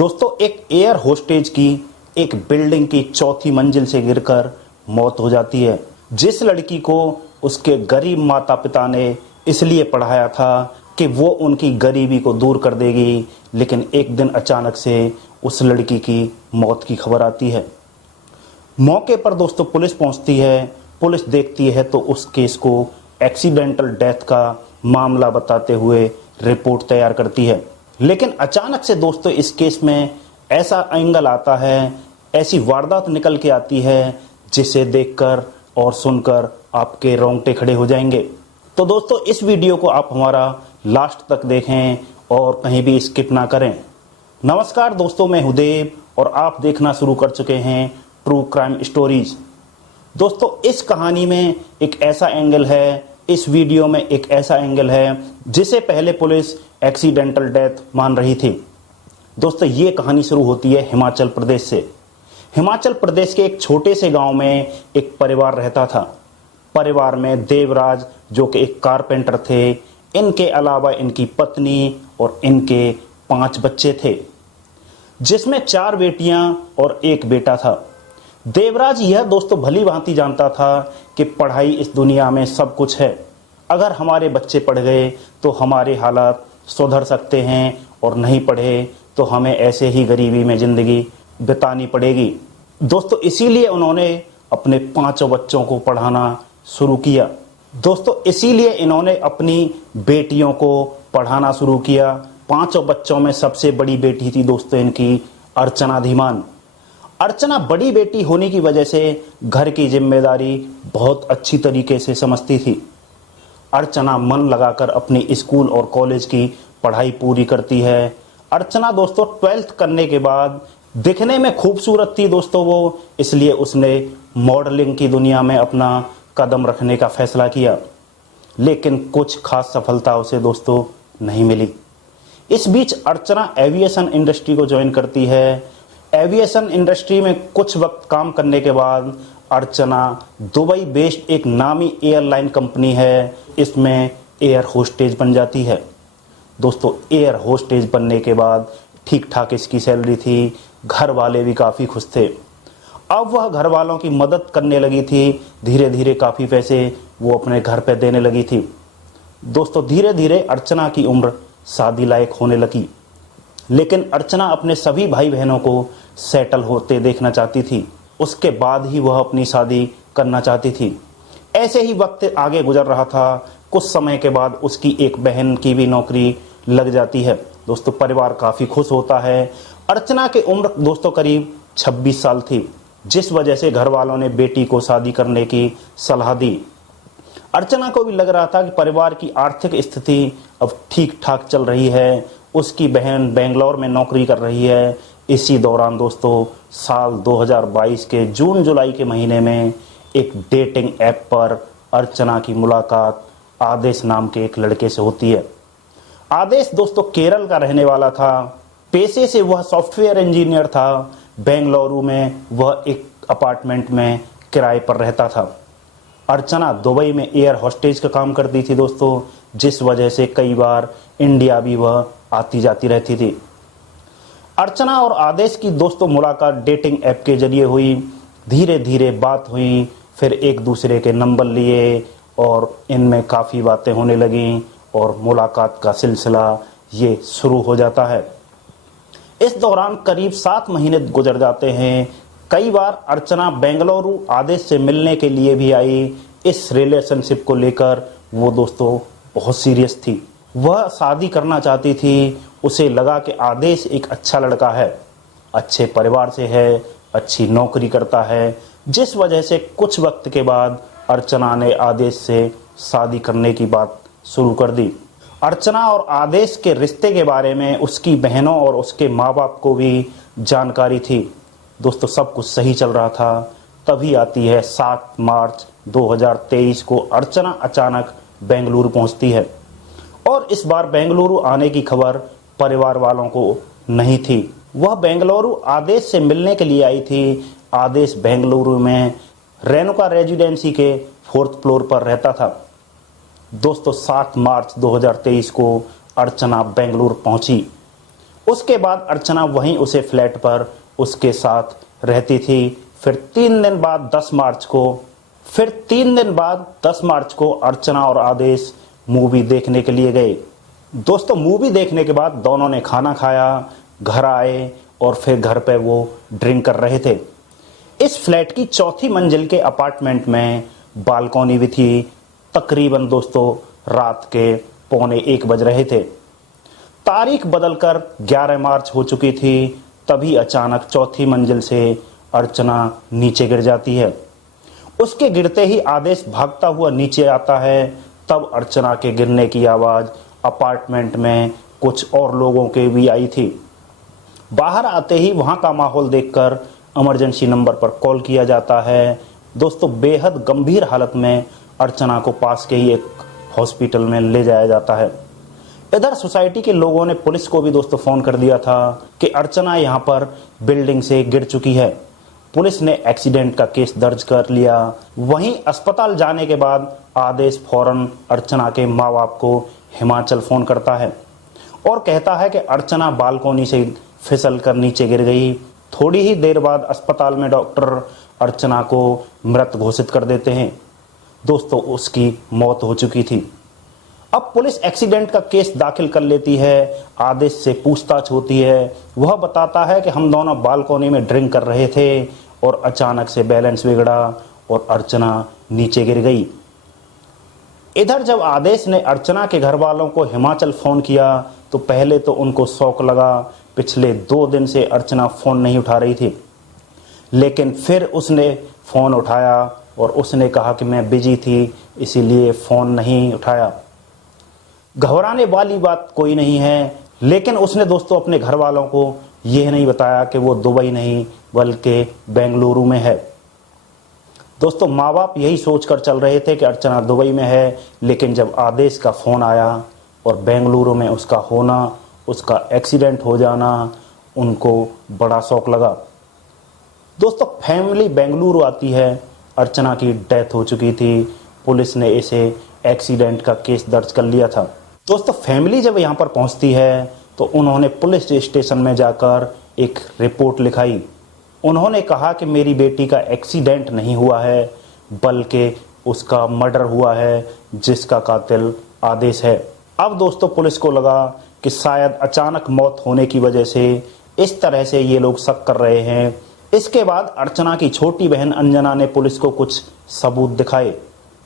दोस्तों, एक air hostess की एक बिल्डिंग की चौथी मंजिल से गिरकर मौत हो जाती है। जिस लड़की को उसके गरीब माता पिता ने इसलिए पढ़ाया था कि वो उनकी गरीबी को दूर कर देगी, लेकिन एक दिन अचानक से उस लड़की की मौत की खबर आती है। मौके पर दोस्तों पुलिस पहुंचती है। पुलिस देखती है तो उस केस को एक्सीडेंटल डेथ का मामला बताते हुए रिपोर्ट तैयार करती है। लेकिन अचानक से दोस्तों इस केस में ऐसा एंगल आता है, ऐसी वारदात निकल के आती है जिसे देखकर और सुनकर आपके रोंगटे खड़े हो जाएंगे। तो दोस्तों इस वीडियो को आप हमारा लास्ट तक देखें और कहीं भी स्किप ना करें। नमस्कार दोस्तों, मैं हूं देव और आप देखना शुरू कर चुके हैं ट्रू क्राइम स्टोरीज। दोस्तों इस कहानी में एक ऐसा एंगल है, इस वीडियो में एक ऐसा एंगल है जिसे पहले पुलिस एक्सीडेंटल डेथ मान रही थी। दोस्तों ये कहानी शुरू होती है हिमाचल प्रदेश से। हिमाचल प्रदेश के एक छोटे से गांव में एक परिवार रहता था। परिवार में देवराज जो कि एक कारपेंटर थे, इनके अलावा इनकी पत्नी और इनके 5 बच्चे थे, जिसमें 4 बेटियां और 1 बेटा था। देवराज यह दोस्तों भली भांति जानता था कि पढ़ाई इस दुनिया में सब कुछ है। अगर हमारे बच्चे पढ़ गए तो हमारे हालात सुधर सकते हैं और नहीं पढ़े तो हमें ऐसे ही गरीबी में ज़िंदगी बितानी पड़ेगी। दोस्तों इसीलिए उन्होंने अपने 5 बच्चों को पढ़ाना शुरू किया। दोस्तों इसीलिए इन्होंने अपनी बेटियों को पढ़ाना शुरू किया। 5 बच्चों में सबसे बड़ी बेटी थी दोस्तों इनकी अर्चना धीमान। अर्चना बड़ी बेटी होने की वजह से घर की जिम्मेदारी बहुत अच्छी तरीके से समझती थी। अर्चना मन लगाकर अपनी स्कूल और कॉलेज की पढ़ाई पूरी करती है। अर्चना दोस्तों 12th करने के बाद दिखने में खूबसूरत थी दोस्तों वो, इसलिए उसने मॉडलिंग की दुनिया में अपना कदम रखने का फैसला किया। लेकिन कुछ खास सफलता उसे दोस्तों नहीं मिली। इस बीच अर्चना एविएशन इंडस्ट्री को ज्वाइन करती है। एविएशन इंडस्ट्री में कुछ वक्त काम करने के बाद अर्चना दुबई बेस्ड एक नामी एयरलाइन कंपनी है, इसमें एयर होस्टेज बन जाती है। दोस्तों एयर होस्टेज बनने के बाद ठीक ठाक इसकी सैलरी थी, घर वाले भी काफ़ी खुश थे। अब वह घर वालों की मदद करने लगी थी। धीरे धीरे काफ़ी पैसे वो अपने घर पे देने लगी थी। दोस्तों धीरे धीरे अर्चना की उम्र शादी लायक होने लगी। लेकिन अर्चना अपने सभी भाई बहनों को सेटल होते देखना चाहती थी। उसके बाद ही वह अपनी शादी करना चाहती थी। ऐसे ही वक्त आगे गुजर रहा था। कुछ समय के बाद उसकी एक बहन की भी नौकरी लग जाती है। दोस्तों परिवार काफ़ी खुश होता है। अर्चना की उम्र दोस्तों करीब 26 साल थी, जिस वजह से घर वालों ने बेटी को शादी करने की सलाह दी। अर्चना को भी लग रहा था कि परिवार की आर्थिक स्थिति अब ठीक ठाक चल रही है। उसकी बहन बेंगलोर में नौकरी कर रही है। इसी दौरान दोस्तों साल 2022 के जून जुलाई के महीने में एक डेटिंग ऐप पर अर्चना की मुलाकात आदेश नाम के एक लड़के से होती है। आदेश दोस्तों केरल का रहने वाला था। पेशे से वह सॉफ्टवेयर इंजीनियर था। बेंगलुरु में वह एक अपार्टमेंट में किराए पर रहता था। अर्चना दुबई में एयर होस्टेज का काम करती थी दोस्तों, जिस वजह से कई बार इंडिया भी वह आती जाती रहती थी। अर्चना और आदेश की दोस्तों मुलाकात डेटिंग ऐप के जरिए हुई। धीरे धीरे बात हुई, फिर एक दूसरे के नंबर लिए और इनमें काफ़ी बातें होने लगीं और मुलाकात का सिलसिला ये शुरू हो जाता है। इस दौरान करीब 7 महीने गुजर जाते हैं। कई बार अर्चना बेंगलुरु आदेश से मिलने के लिए भी आई। इस रिलेशनशिप को लेकर वो दोस्तों बहुत सीरियस थी। वह शादी करना चाहती थी। उसे लगा कि आदेश एक अच्छा लड़का है, अच्छे परिवार से है, अच्छी नौकरी करता है, जिस वजह से कुछ वक्त के बाद अर्चना ने आदेश से शादी करने की बात शुरू कर दी। अर्चना और आदेश के रिश्ते के बारे में उसकी बहनों और उसके माँ बाप को भी जानकारी थी। दोस्तों सब कुछ सही चल रहा था। तभी आती है 7 मार्च 2023 को अर्चना अचानक बेंगलुरु पहुंचती है। और इस बार बेंगलुरु आने की खबर परिवार वालों को नहीं थी। वह बेंगलुरु आदेश से मिलने के लिए आई थी। आदेश बेंगलुरु में रेणुका रेजिडेंसी के 4th फ्लोर पर रहता था। दोस्तों 7 मार्च 2023 को अर्चना बेंगलुरु पहुंची। उसके बाद अर्चना वहीं उसे फ्लैट पर उसके साथ रहती थी। फिर 3 दिन बाद 10 मार्च को अर्चना और आदेश मूवी देखने के लिए गए। दोस्तों, मूवी देखने के बाद दोनों ने खाना खाया, घर आए और फिर घर पे वो ड्रिंक कर रहे थे। इस फ्लैट की 4थी मंजिल के अपार्टमेंट में बालकनी भी थी। तकरीबन दोस्तों रात के 1:45 बज रहे थे। तारीख बदलकर 11 मार्च हो चुकी थी। तभी अचानक 4थी मंजिल से अर्चना नीचे गिर जाती है। उसके गिरते ही आदेश भागता हुआ नीचे आता है। तब अर्चना के गिरने की आवाज़ अपार्टमेंट में कुछ और लोगों के भी आई थी। बाहर आते ही वहां का माहौल देखकर इमरजेंसी नंबर पर कॉल किया जाता है। दोस्तों, बेहद गंभीर हालत में अर्चना को पास के ही एक हॉस्पिटल में ले जाया जाता है। इधर सोसाइटी के लोगों ने पुलिस को भी दोस्तों फ़ोन कर दिया था कि अर्चना यहाँ पर बिल्डिंग से गिर चुकी है। पुलिस ने एक्सीडेंट का केस दर्ज कर लिया। वहीं अस्पताल जाने के बाद आदेश फौरन अर्चना के माँ बाप को हिमाचल फ़ोन करता है और कहता है कि अर्चना बालकोनी से फिसल कर नीचे गिर गई। थोड़ी ही देर बाद अस्पताल में डॉक्टर अर्चना को मृत घोषित कर देते हैं। दोस्तों, उसकी मौत हो चुकी थी। अब पुलिस एक्सीडेंट का केस दाखिल कर लेती है। आदेश से पूछताछ होती है। वह बताता है कि हम दोनों बालकोनी में ड्रिंक कर रहे थे और अचानक से बैलेंस बिगड़ा और अर्चना नीचे गिर गई। इधर जब आदेश ने अर्चना के घर वालों को हिमाचल फ़ोन किया तो पहले तो उनको शौक लगा। पिछले 2 दिन से अर्चना फ़ोन नहीं उठा रही थी, लेकिन फिर उसने फ़ोन उठाया और उसने कहा कि मैं बिजी थी, इसीलिए फ़ोन नहीं उठाया। घबराने वाली बात कोई नहीं है, लेकिन उसने दोस्तों अपने घर वालों को यह नहीं बताया कि वो दुबई नहीं बल्कि बेंगलुरु में है। दोस्तों, माँ बाप यही सोचकर चल रहे थे कि अर्चना दुबई में है, लेकिन जब आदेश का फ़ोन आया और बेंगलुरु में उसका होना, उसका एक्सीडेंट हो जाना, उनको बड़ा शौक लगा। दोस्तों, फैमिली बेंगलुरु आती है। अर्चना की डेथ हो चुकी थी। पुलिस ने इसे एक्सीडेंट का केस दर्ज कर लिया था। दोस्तों, फैमिली जब यहाँ पर पहुँचती है तो उन्होंने पुलिस स्टेशन में जाकर एक रिपोर्ट लिखाई। उन्होंने कहा कि मेरी बेटी का एक्सीडेंट नहीं हुआ है बल्कि उसका मर्डर हुआ है, जिसका कातिल आदेश है। अब दोस्तों, पुलिस को लगा कि शायद अचानक मौत होने की वजह से इस तरह से ये लोग शक कर रहे हैं। इसके बाद अर्चना की छोटी बहन अंजना ने पुलिस को कुछ सबूत दिखाए।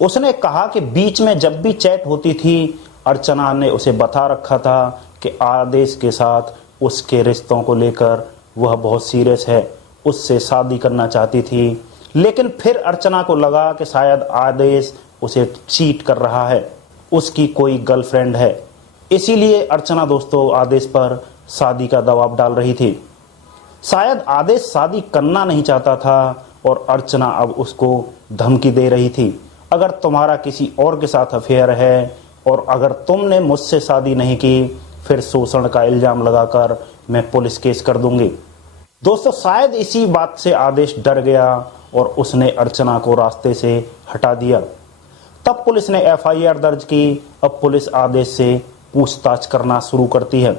उसने कहा कि बीच में जब भी चैट होती थी, अर्चना ने उसे बता रखा था कि आदेश के साथ उसके रिश्तों को लेकर वह बहुत सीरियस है, उससे शादी करना चाहती थी। लेकिन फिर अर्चना को लगा कि शायद आदेश उसे चीट कर रहा है, उसकी कोई गर्लफ्रेंड है। इसीलिए अर्चना दोस्तों आदेश पर शादी का दबाव डाल रही थी। शायद आदेश शादी करना नहीं चाहता था और अर्चना अब उसको धमकी दे रही थी, अगर तुम्हारा किसी और के साथ अफेयर है और अगर तुमने मुझसे शादी नहीं की, फिर शोषण का इल्ज़ाम लगाकर मैं पुलिस केस कर दूंगी। दोस्तों, शायद इसी बात से आदेश डर गया और उसने अर्चना को रास्ते से हटा दिया। तब पुलिस ने FIR दर्ज की। अब पुलिस आदेश से पूछताछ करना शुरू करती है।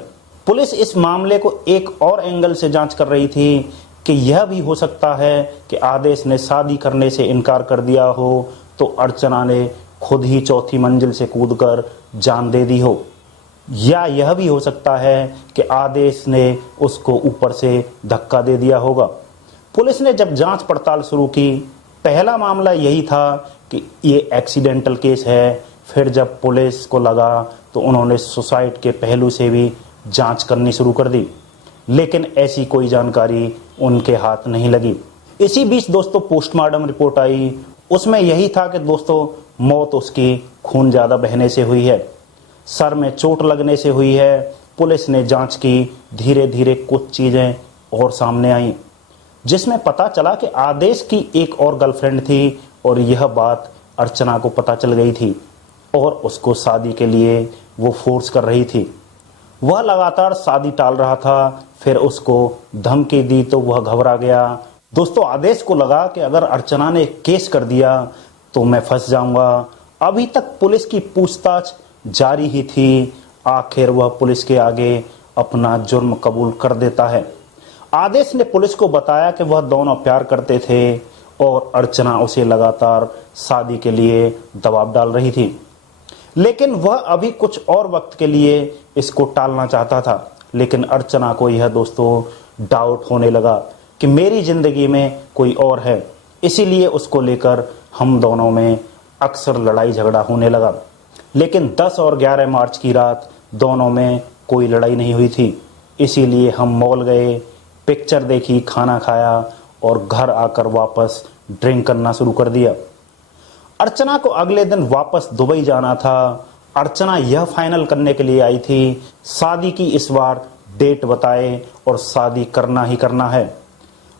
पुलिस इस मामले को एक और एंगल से जांच कर रही थी कि यह भी हो सकता है कि आदेश ने शादी करने से इनकार कर दिया हो तो अर्चना ने खुद ही 4थी मंजिल से कूदकर जान दे दी हो, या यह भी हो सकता है कि आदेश ने उसको ऊपर से धक्का दे दिया होगा। पुलिस ने जब जांच पड़ताल शुरू की, पहला मामला यही था कि ये एक्सीडेंटल केस है। फिर जब पुलिस को लगा तो उन्होंने सुसाइड के पहलू से भी जांच करनी शुरू कर दी, लेकिन ऐसी कोई जानकारी उनके हाथ नहीं लगी। इसी बीच दोस्तों पोस्टमार्टम रिपोर्ट आई। उसमें यही था कि दोस्तों मौत उसकी खून ज़्यादा बहने से हुई है, सर में चोट लगने से हुई है। पुलिस ने जांच की। धीरे धीरे कुछ चीज़ें और सामने आईं, जिसमें पता चला कि आदेश की एक और गर्लफ्रेंड थी और यह बात अर्चना को पता चल गई थी और उसको शादी के लिए वो फोर्स कर रही थी। वह लगातार शादी टाल रहा था। फिर उसको धमकी दी तो वह घबरा गया। दोस्तों, आदेश को लगा कि अगर अर्चना ने केस कर दिया तो मैं फंस जाऊंगा। अभी तक पुलिस की पूछताछ जारी ही थी। आखिर वह पुलिस के आगे अपना जुर्म कबूल कर देता है। आदेश ने पुलिस को बताया कि वह दोनों प्यार करते थे और अर्चना उसे लगातार शादी के लिए दबाव डाल रही थी, लेकिन वह अभी कुछ और वक्त के लिए इसको टालना चाहता था। लेकिन अर्चना को यह दोस्तों डाउट होने लगा कि मेरी जिंदगी में कोई और है, इसीलिए उसको लेकर हम दोनों में अक्सर लड़ाई झगड़ा होने लगा। लेकिन 10 और 11 मार्च की रात दोनों में कोई लड़ाई नहीं हुई थी, इसीलिए हम मॉल गए, पिक्चर देखी, खाना खाया और घर आकर वापस ड्रिंक करना शुरू कर दिया। अर्चना को अगले दिन वापस दुबई जाना था। अर्चना यह फाइनल करने के लिए आई थी शादी की इस बार डेट बताए और शादी करना ही करना है,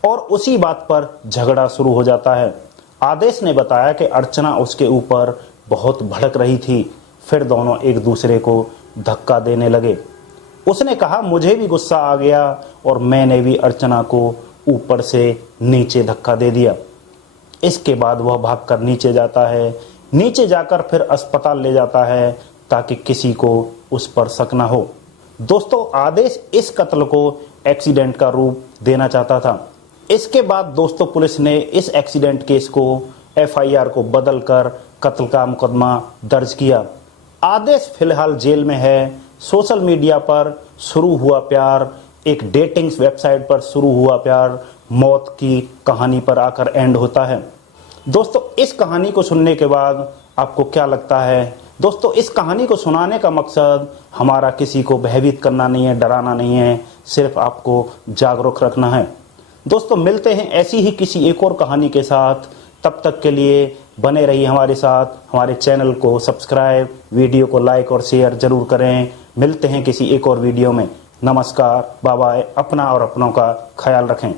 और उसी बात पर झगड़ा शुरू हो जाता है। आदेश ने बताया कि अर्चना उसके ऊपर बहुत भड़क रही थी, फिर दोनों एक दूसरे को धक्का देने लगे। उसने कहा मुझे भी गुस्सा आ गया और मैंने भी अर्चना को ऊपर से नीचे धक्का दे दिया। इसके बाद वह भागकर नीचे जाता है, नीचे जाकर फिर अस्पताल ले जाता है ताकि किसी को उस पर शक ना हो। दोस्तों, आदेश इस कत्ल को एक्सीडेंट का रूप देना चाहता था। इसके बाद दोस्तों पुलिस ने इस एक्सीडेंट केस को FIR को बदलकर कत्ल का मुकदमा दर्ज किया। आदेश फिलहाल जेल में है। सोशल मीडिया पर शुरू हुआ प्यार, एक डेटिंग वेबसाइट पर शुरू हुआ प्यार, मौत की कहानी पर आकर एंड होता है। दोस्तों, इस कहानी को सुनने के बाद आपको क्या लगता है? दोस्तों, इस कहानी को सुनाने का मकसद हमारा किसी को भयभीत करना नहीं है, डराना नहीं है, सिर्फ आपको जागरूक रखना है। दोस्तों, मिलते हैं ऐसी ही किसी एक और कहानी के साथ। तब तक के लिए बने रहिए हमारे साथ। हमारे चैनल को सब्सक्राइब, वीडियो को लाइक और शेयर जरूर करें। मिलते हैं किसी एक और वीडियो में। नमस्कार, बाय बाय। अपना और अपनों का ख्याल रखें।